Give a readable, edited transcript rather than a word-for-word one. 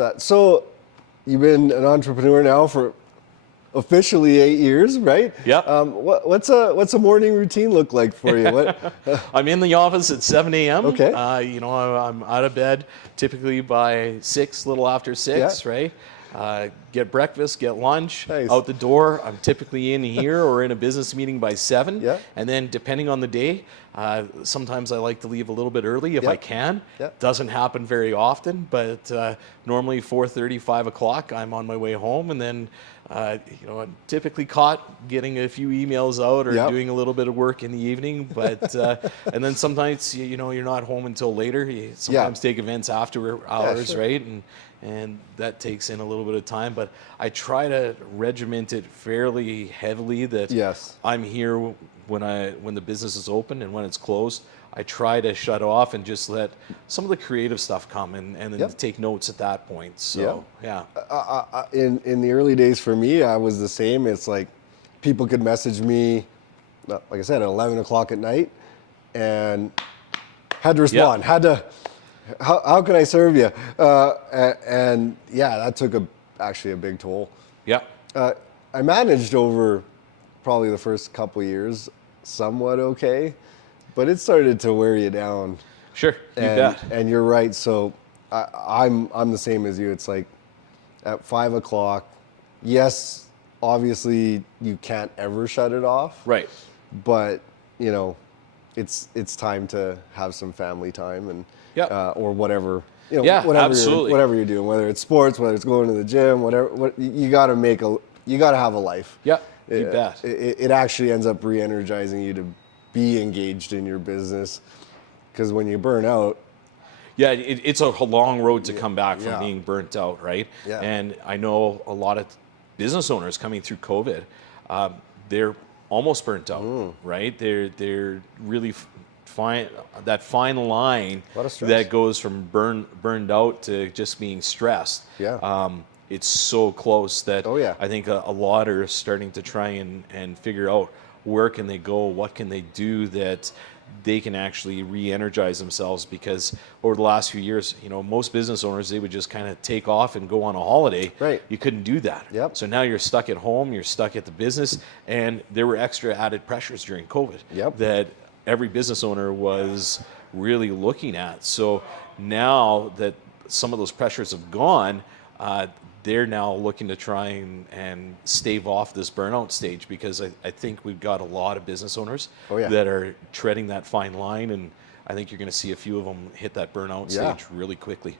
that. So you've been an entrepreneur now for officially 8 years, right? Yeah. What's a morning routine look like for you? What? I'm in the office at 7 a.m. Okay. I'm out of bed typically by 6, little after 6, Yeah. right? Get breakfast, get lunch, Nice. out the door. I'm typically in here or in a business meeting by 7. Yeah. And then depending on the day, sometimes I like to leave a little bit early if Yeah. I can. Yeah. Doesn't happen very often, but normally 4:30, 5 o'clock, I'm on my way home. And then, I'm typically caught getting a few emails out or Yep. doing a little bit of work in the evening. But and then sometimes, you're not home until later. You sometimes take events after hours, sure. right? And that takes in a little bit of time, but I try to regiment it fairly heavily that Yes. I'm here when the business is open, and when it's closed, I try to shut off and just let some of the creative stuff come and then Yep. take notes at that point. So yeah. In the early days for me, I was the same. It's like people could message me, like I said, at 11 o'clock at night, and had to respond. Had to. How can I serve you? And yeah, that took actually a big toll. Yeah. I managed over probably the first couple of years somewhat okay, but it started to wear you down. Sure. You bet. And you're right. So I'm the same as you. It's like at 5 o'clock. Yes, obviously you can't ever shut it off. Right. But it's time to have some family time and or whatever. Whatever absolutely. Whatever you're doing, whether it's sports, whether it's going to the gym, whatever. You got to have a life. Yeah. You bet. It actually ends up re-energizing you to be engaged in your business, because when you burn out. Yeah, it's a long road to come back from Yeah. being burnt out, right? Yeah. And I know a lot of business owners coming through COVID, they're almost burnt out, right? They're really that fine line A lot of stress. that goes from burned out to just being stressed. Yeah. It's so close that Oh, yeah. I think a lot are starting to try and figure out where can they go, what can they do that they can actually re-energize themselves, because over the last few years, most business owners, they would just kind of take off and go on a holiday. Right. You couldn't do that. Yep. So now you're stuck at home, you're stuck at the business, and there were extra added pressures during COVID Yep. that every business owner was really looking at. So now that some of those pressures have gone, they're now looking to try and stave off this burnout stage, because I think we've got a lot of business owners that are treading that fine line, and I think you're going to see a few of them hit that burnout stage really quickly.